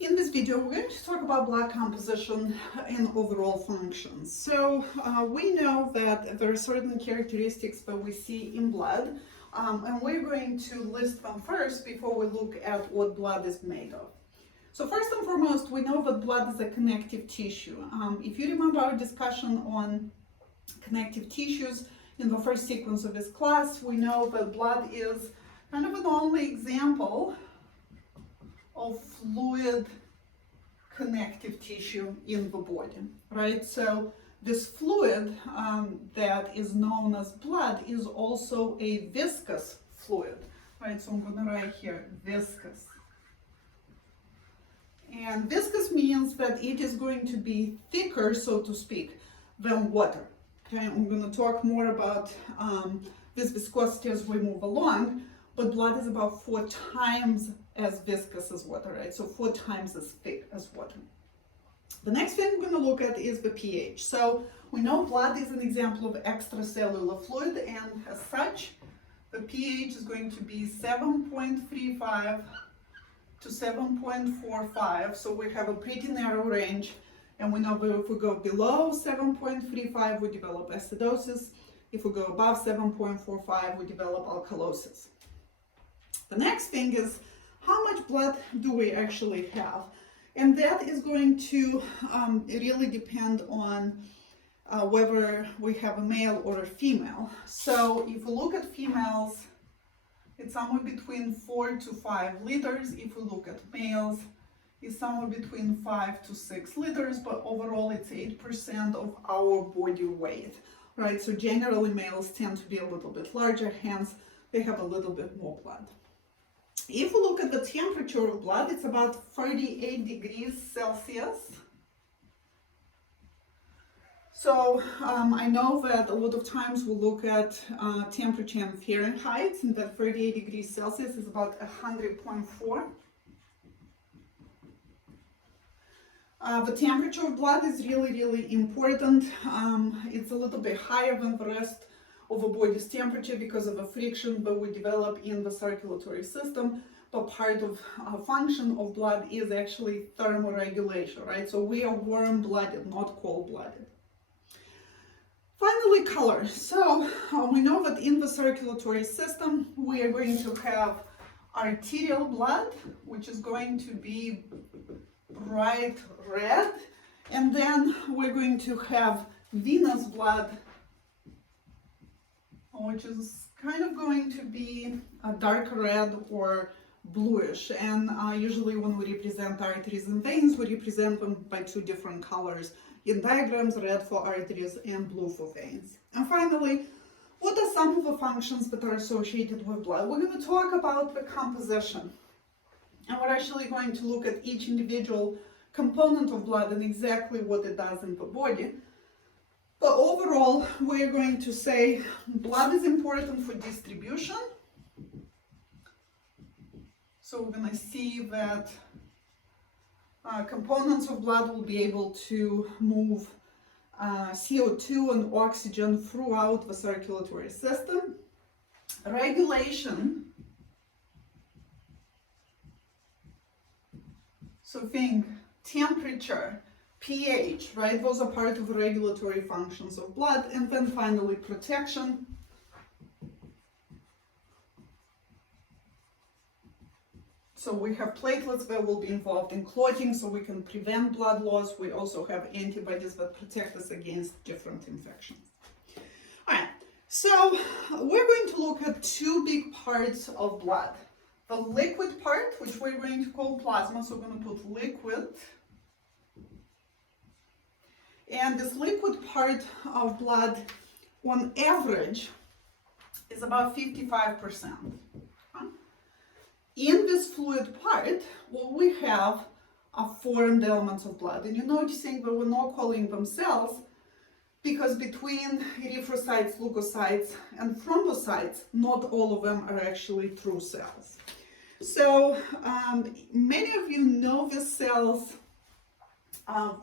In this video, we're going to talk about blood composition and overall functions. So we know that there are certain characteristics that we see in blood, and we're going to list them first before we look at what blood is made of. So first and foremost, we know that blood is a connective tissue. If you remember our discussion on connective tissues in the first sequence of this class, we know that blood is kind of an only example of fluid connective tissue in the body, right? So this fluid that is known as blood is also a viscous fluid, right? So I'm going to write here viscous. And viscous means that it is going to be thicker, so to speak, than water. Okay, I'm going to talk more about this viscosity as we move along, but blood is about 4 times as viscous as water, right? So 4 times as thick as water. The next thing we're going to look at is the pH. So we know blood is an example of extracellular fluid, and as such, the pH is going to be 7.35 to 7.45. So we have a pretty narrow range, and we know that if we go below 7.35, we develop acidosis. If we go above 7.45, we develop alkalosis. The next thing is, how much blood do we actually have? And that is going to really depend on whether we have a male or a female. So if we look at females, it's somewhere between 4 to 5 liters. If we look at males, it's somewhere between 5 to 6 liters, but overall it's 8% of our body weight, right? So generally males tend to be a little bit larger, hence they have a little bit more blood. If we look at the temperature of blood, it's about 38 degrees Celsius. So I know that a lot of times we look at temperature in Fahrenheit, and that 38 degrees Celsius is about 100.4. The temperature of blood is really important. It's a little bit higher than the rest of a body's temperature because of the friction that we develop in the circulatory system, but part of function of blood is actually thermoregulation, right? So we are warm-blooded, not cold-blooded. Finally, color. So we know that in the circulatory system, we are going to have arterial blood, which is going to be bright red, and then we're going to have venous blood, which is kind of going to be a dark red or bluish. And usually when we represent arteries and veins, we represent them by 2 different colors in diagrams: red for arteries and blue for veins. And finally, what are some of the functions that are associated with blood? We're going to talk about the composition, and we're actually going to look at each individual component of blood and exactly what it does in the body. But overall, we're going to say blood is important for distribution. So we're going to see that components of blood will be able to move CO2 and oxygen throughout the circulatory system. Regulation. So think temperature, pH, right? Those are part of the regulatory functions of blood. And then finally, protection. So we have platelets that will be involved in clotting, so we can prevent blood loss. We also have antibodies that protect us against different infections. All right, so we're going to look at 2 big parts of blood. The liquid part, which we're going to call plasma, so we're going to put liquid. And this liquid part of blood, on average, is about 55%. In this fluid part, what we have are foreign elements of blood. And you're noticing that we're not calling them cells because between erythrocytes, leukocytes, and thrombocytes, not all of them are actually true cells. So many of you know these cells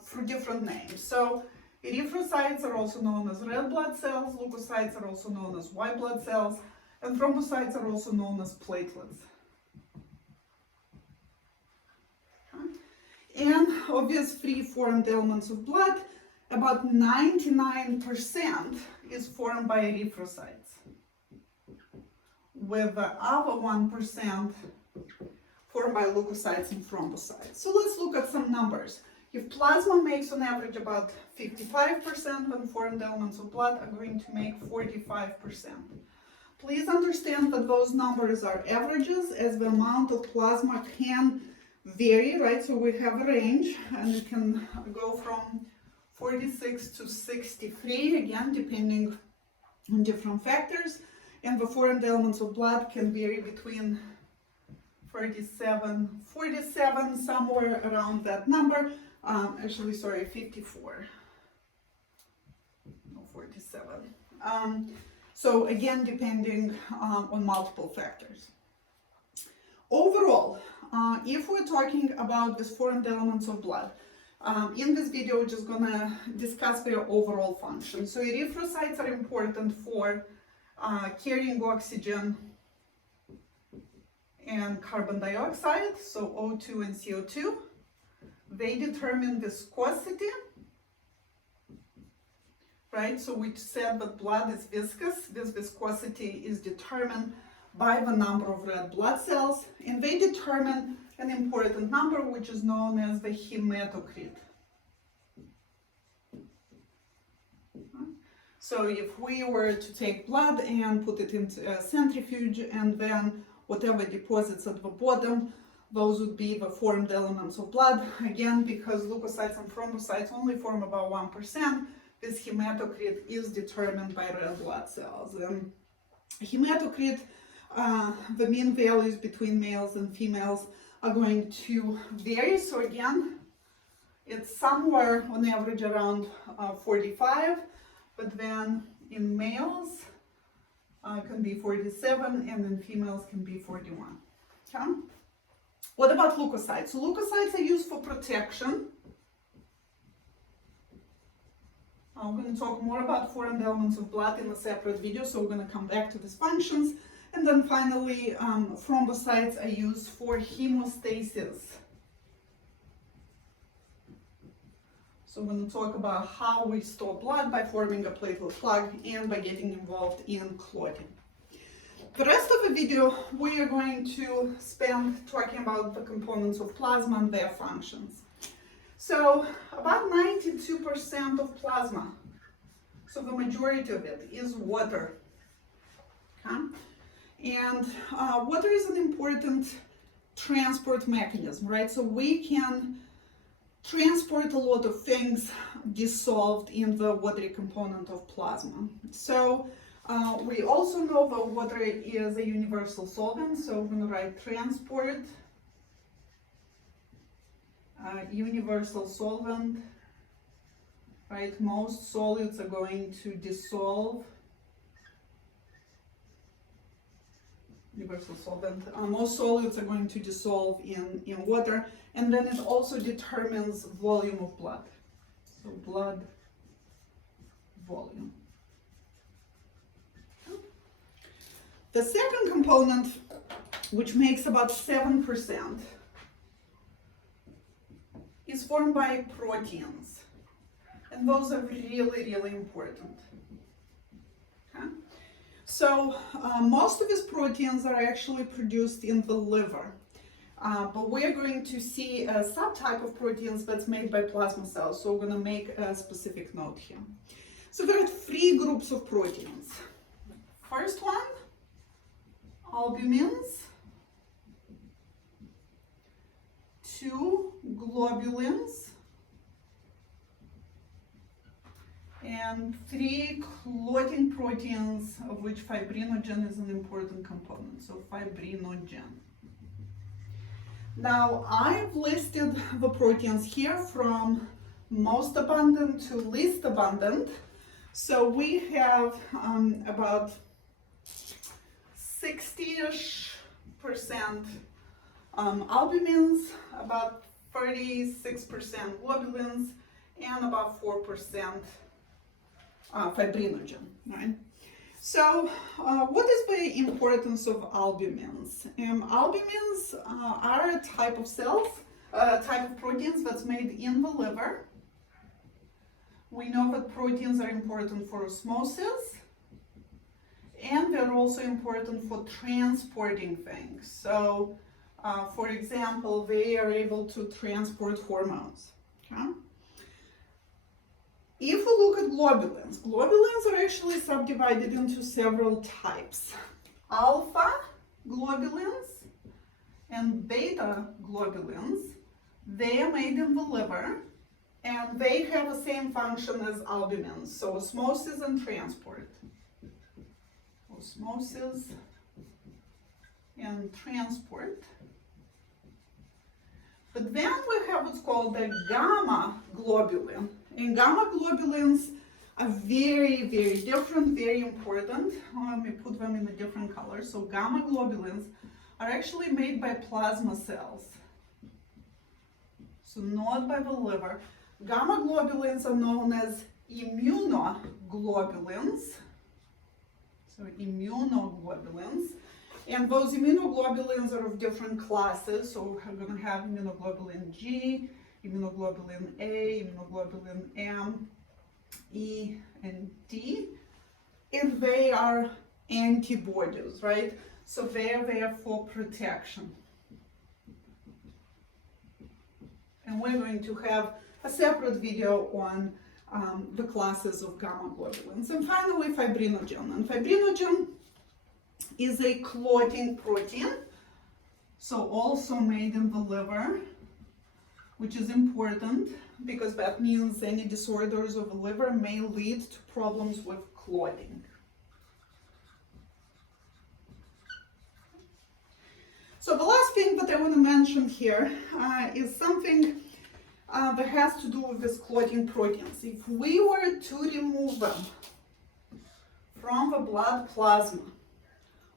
through different names. So erythrocytes are also known as red blood cells, leukocytes are also known as white blood cells, and thrombocytes are also known as platelets. And obvious free formed elements of blood, about 99% is formed by erythrocytes, with the other 1% formed by leukocytes and thrombocytes. So let's look at some numbers. If plasma makes on average about 55%, then formed elements of blood are going to make 45%. Please understand that those numbers are averages, as the amount of plasma can vary, right? So we have a range, and it can go from 46 to 63, again, depending on different factors. And the formed elements of blood can vary between 47, somewhere around that number. Actually, sorry, 54, no, 47. So again, depending on multiple factors. Overall, if we're talking about these formed elements of blood, in this video, we're just gonna discuss their overall function. So erythrocytes are important for carrying oxygen and carbon dioxide, so O2 and CO2. They determine viscosity, right? So we said that blood is viscous. This viscosity is determined by the number of red blood cells, and they determine an important number which is known as the hematocrit. So if we were to take blood and put it into a centrifuge, and then whatever deposits at the bottom, those would be the formed elements of blood. Again, because leukocytes and thrombocytes only form about 1%, this hematocrit is determined by red blood cells. And hematocrit, the mean values between males and females are going to vary. So again, it's somewhere on average around 45, but then in males can be 47, and in females can be 41. Okay? What about leukocytes? So leukocytes are used for protection. I'm going to talk more about formed elements of blood in a separate video, so we're going to come back to these functions. And then finally, thrombocytes are used for hemostasis. So we're going to talk about how we store blood by forming a platelet plug and by getting involved in clotting. The rest of the video, we are going to spend talking about the components of plasma and their functions. So about 92% of plasma, so the majority of it, is water. Okay? And water is an important transport mechanism, right? So we can transport a lot of things dissolved in the watery component of plasma. So we also know that water is a universal solvent, so we're going to write transport, universal solvent, right? Most solids are going to dissolve, universal solvent, most solids are going to dissolve in water, and then it also determines volume of blood, so blood volume. The second component, which makes about 7%, is formed by proteins. And those are really, really important. Okay? So most of these proteins are actually produced in the liver. But we're going to see a subtype of proteins that's made by plasma cells. So we're going to make a specific note here. So there are three groups of proteins. First one, albumins, 2 globulins, and 3 clotting proteins, of which fibrinogen is an important component, so fibrinogen. Now, I've listed the proteins here from most abundant to least abundant. So we have about 60-ish% albumins, about 36% globulins, and about 4% fibrinogen, right? So what is the importance of albumins? Albumins are a type of cells, type of proteins that's made in the liver. We know that proteins are important for osmosis, and they're also important for transporting things. So, for example, they are able to transport hormones. Okay? If we look at globulins, globulins are actually subdivided into several types. Alpha globulins and beta globulins, they are made in the liver, and they have the same function as albumins, so osmosis and transport. Osmosis and transport. But then we have what's called the gamma globulin. And gamma globulins are very, very different, very important. Let me put them in a different color. So gamma globulins are actually made by plasma cells. So not by the liver. Gamma globulins are known as immunoglobulins. So immunoglobulins. And those immunoglobulins are of different classes. So we're going to have immunoglobulin G, immunoglobulin A, immunoglobulin M, E, and D. And they are antibodies, right? So they are there for protection. And we're going to have a separate video on the classes of gamma globulins. And finally, fibrinogen. And fibrinogen is a clotting protein, so also made in the liver, which is important because that means any disorders of the liver may lead to problems with clotting. So the last thing that I want to mention here is something that has to do with these clotting proteins. If we were to remove them from the blood plasma,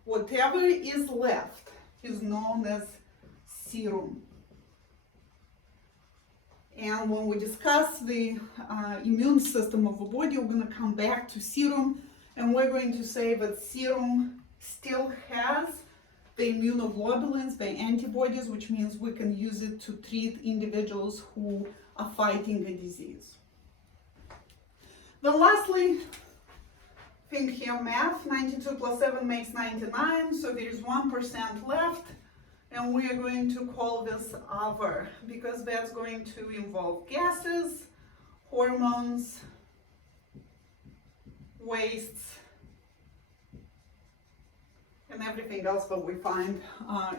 whatever is left is known as serum. And when we discuss the immune system of the body, we're going to come back to serum, and we're going to say that serum still has the immunoglobulins, the antibodies, which means we can use it to treat individuals who are fighting a disease. Then lastly, think here, math, 92 plus 7 makes 99, so there is 1% left, and we are going to call this other, because that's going to involve gases, hormones, wastes, and everything else that we find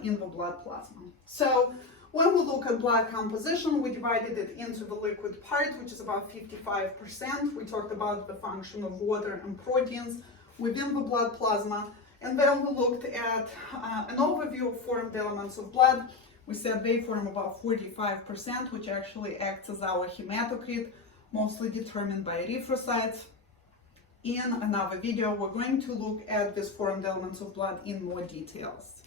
in the blood plasma. So when we look at blood composition, we divided it into the liquid part, which is about 55%. We talked about the function of water and proteins within the blood plasma. And then we looked at an overview of formed elements of blood. We said they form about 45%, which actually acts as our hematocrit, mostly determined by erythrocytes. In another video, we're going to look at these formed elements of blood in more details.